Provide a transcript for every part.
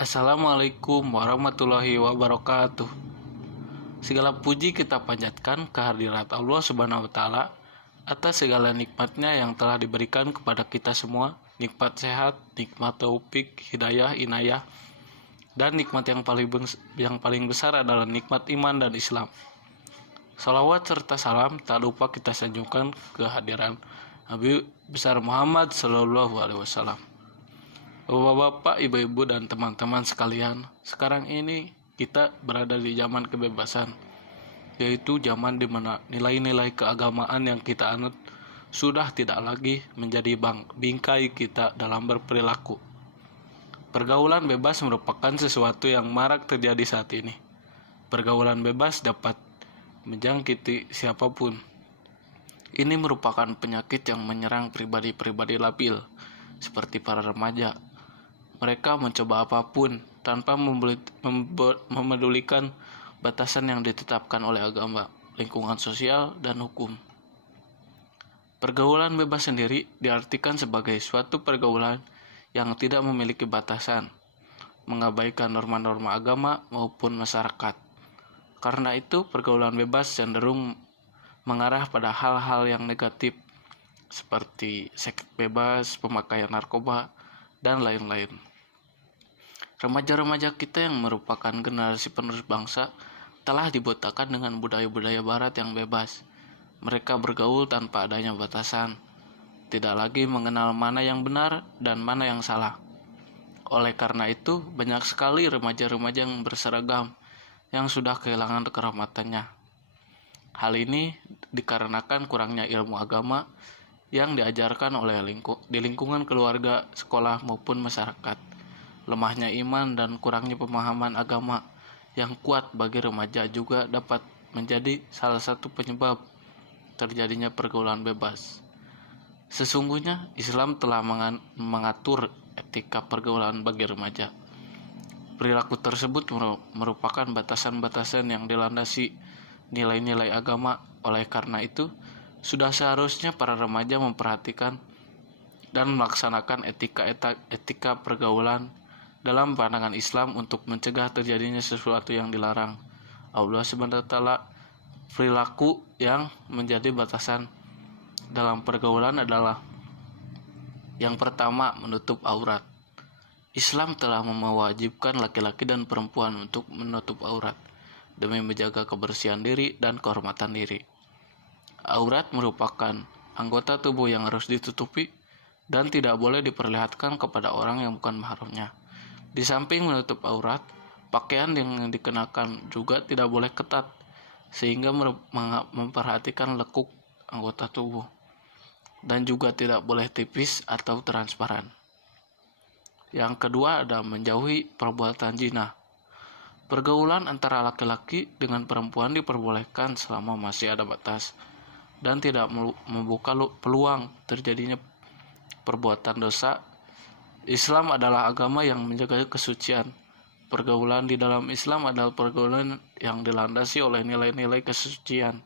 Assalamualaikum warahmatullahi wabarakatuh. Segala puji kita panjatkan kehadirat Allah Subhanahu wa taala atas segala nikmatnya yang telah diberikan kepada kita semua, nikmat sehat, nikmat taufik, hidayah, inayah, dan nikmat yang paling besar adalah nikmat iman dan Islam. Salawat serta salam tak lupa kita sanjungkan kehadiran Nabi besar Muhammad Sallallahu Alaihi Wasallam. Bapak-bapak, ibu-ibu, dan teman-teman sekalian, sekarang ini kita berada di zaman kebebasan, yaitu zaman di mana nilai-nilai keagamaan yang kita anut sudah tidak lagi menjadi bingkai kita dalam berperilaku. Pergaulan bebas merupakan sesuatu yang marak terjadi saat ini. Pergaulan bebas dapat menjangkiti siapapun. Ini merupakan penyakit yang menyerang pribadi-pribadi labil, seperti para remaja. Mereka mencoba apapun tanpa memedulikan batasan yang ditetapkan oleh agama, lingkungan sosial, dan hukum. Pergaulan bebas sendiri diartikan sebagai suatu pergaulan yang tidak memiliki batasan, mengabaikan norma-norma agama maupun masyarakat. Karena itu, pergaulan bebas cenderung mengarah pada hal-hal yang negatif, seperti seks bebas, pemakaian narkoba, dan lain-lain. Remaja-remaja kita yang merupakan generasi penerus bangsa telah dibutakan dengan budaya-budaya barat yang bebas. Mereka bergaul tanpa adanya batasan, tidak lagi mengenal mana yang benar dan mana yang salah. Oleh karena itu, banyak sekali remaja-remaja yang berseragam yang sudah kehilangan kehormatannya. Hal ini dikarenakan kurangnya ilmu agama yang diajarkan oleh di lingkungan keluarga, sekolah, maupun masyarakat. Lemahnya iman dan kurangnya pemahaman agama yang kuat bagi remaja juga dapat menjadi salah satu penyebab terjadinya pergaulan bebas. Sesungguhnya Islam telah mengatur etika pergaulan bagi remaja. Perilaku tersebut merupakan batasan-batasan yang dilandasi nilai-nilai agama. Oleh karena itu, sudah seharusnya para remaja memperhatikan dan melaksanakan etika pergaulan dalam pandangan Islam untuk mencegah terjadinya sesuatu yang dilarang Allah Subhanahu wa taala. Perilaku yang menjadi batasan dalam pergaulan adalah: yang pertama, menutup aurat. Islam telah mewajibkan laki-laki dan perempuan untuk menutup aurat demi menjaga kebersihan diri dan kehormatan diri. Aurat merupakan anggota tubuh yang harus ditutupi dan tidak boleh diperlihatkan kepada orang yang bukan mahramnya. Di samping menutup aurat, pakaian yang dikenakan juga tidak boleh ketat, sehingga memperhatikan lekuk anggota tubuh, dan juga tidak boleh tipis atau transparan. Yang kedua ada menjauhi perbuatan zina. Pergaulan antara laki-laki dengan perempuan diperbolehkan selama masih ada batas dan tidak membuka peluang terjadinya perbuatan dosa. Islam adalah agama yang menjaga kesucian. Pergaulan di dalam Islam adalah pergaulan yang dilandasi oleh nilai-nilai kesucian.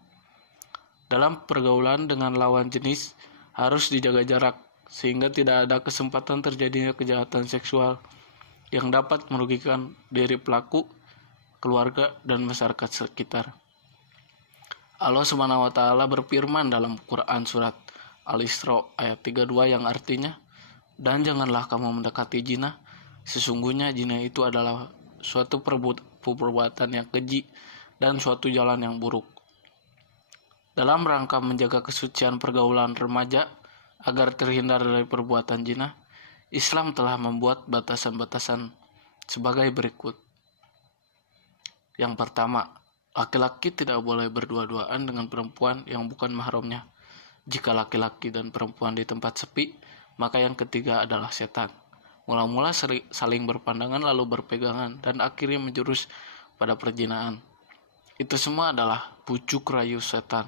Dalam pergaulan dengan lawan jenis harus dijaga jarak, sehingga tidak ada kesempatan terjadinya kejahatan seksual yang dapat merugikan diri pelaku, keluarga, dan masyarakat sekitar. Allah Subhanahu wa taala berfirman dalam Quran surat Al-Isra ayat 32 yang artinya, dan janganlah kamu mendekati zina, sesungguhnya zina itu adalah suatu perbuatan yang keji dan suatu jalan yang buruk. Dalam rangka menjaga kesucian pergaulan remaja agar terhindar dari perbuatan zina, Islam telah membuat batasan-batasan sebagai berikut. Yang pertama, laki-laki tidak boleh berdua-duaan dengan perempuan yang bukan mahramnya. Jika laki-laki dan perempuan di tempat sepi, maka yang ketiga adalah setan. Mula-mula saling berpandangan lalu berpegangan dan akhirnya menjurus pada perzinahan. Itu semua adalah bujuk rayu setan.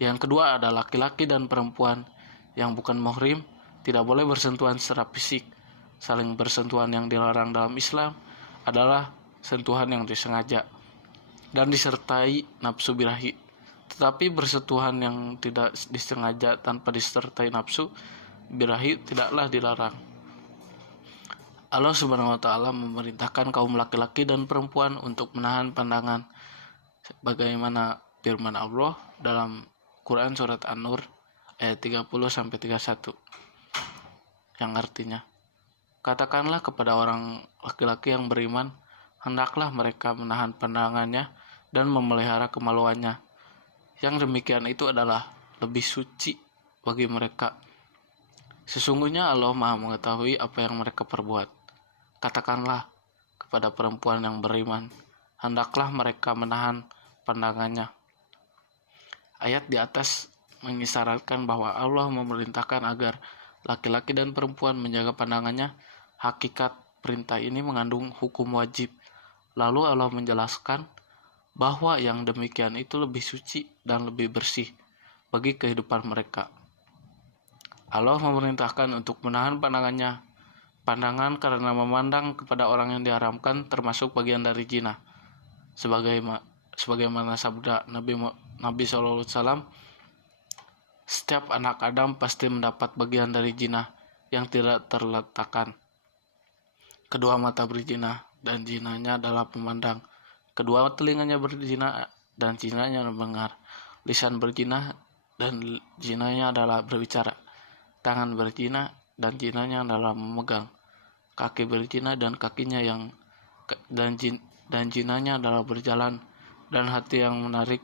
Yang kedua adalah laki-laki dan perempuan yang bukan muhrim tidak boleh bersentuhan secara fisik. Saling bersentuhan yang dilarang dalam Islam adalah sentuhan yang disengaja dan disertai nafsu birahi. Tetapi bersentuhan yang tidak disengaja tanpa disertai nafsu birahi tidaklah dilarang. Allah Subhanahu wa taala memerintahkan kaum laki-laki dan perempuan untuk menahan pandangan sebagaimana firman Allah dalam Quran surat An-Nur ayat 30 sampai 31 yang artinya, katakanlah kepada orang laki-laki yang beriman, hendaklah mereka menahan pandangannya dan memelihara kemaluannya. Yang demikian itu adalah lebih suci bagi mereka. Sesungguhnya Allah Maha mengetahui apa yang mereka perbuat. Katakanlah kepada perempuan yang beriman, hendaklah mereka menahan pandangannya. Ayat di atas mengisyaratkan bahwa Allah memerintahkan agar laki-laki dan perempuan menjaga pandangannya. Hakikat perintah ini mengandung hukum wajib. Lalu Allah menjelaskan bahwa yang demikian itu lebih suci dan lebih bersih bagi kehidupan mereka. Allah memerintahkan untuk menahan pandangannya. Pandangan karena memandang kepada orang yang diharamkan termasuk bagian dari zina. Sebagaimana sabda Nabi SAW, setiap anak Adam pasti mendapat bagian dari zina yang tidak terletakkan. Kedua mata berzina dan zinanya adalah memandang. Kedua telinganya berzina dan zinanya mendengar. Lisan berzina dan zinanya adalah berbicara. Tangan berzina dan zinanya adalah memegang. Kaki berzina dan kakinya dan zinanya adalah berjalan. Dan hati yang menarik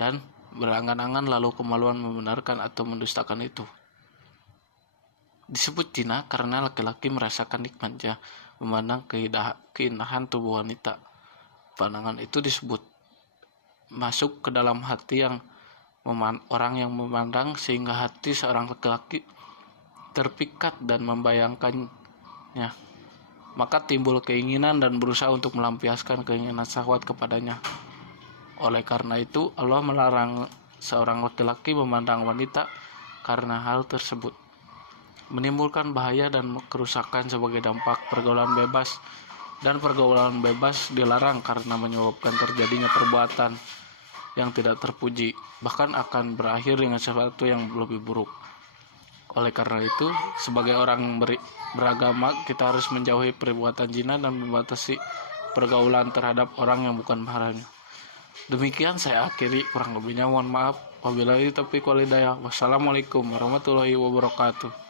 dan berangan-angan lalu kemaluan membenarkan atau mendustakan itu. Disebut zina karena laki-laki merasakan nikmatnya memandang keindahan tubuh wanita. Pandangan itu disebut masuk ke dalam hati orang yang memandang sehingga hati seorang laki-laki terpikat dan membayangkannya. Maka timbul keinginan dan berusaha untuk melampiaskan keinginan syahwat kepadanya. Oleh karena itu, Allah melarang seorang laki-laki memandang wanita karena hal tersebut. Menimbulkan bahaya dan kerusakan sebagai dampak pergaulan bebas. Dan pergaulan bebas dilarang karena menyebabkan terjadinya perbuatan yang tidak terpuji, bahkan akan berakhir dengan sesuatu yang lebih buruk. Oleh karena itu, sebagai orang beragama, kita harus menjauhi perbuatan zina dan membatasi pergaulan terhadap orang yang bukan mahramnya. Demikian saya akhiri, kurang lebihnya mohon maaf. Wabillahi taufiq wal hidayah. Wassalamualaikum warahmatullahi wabarakatuh.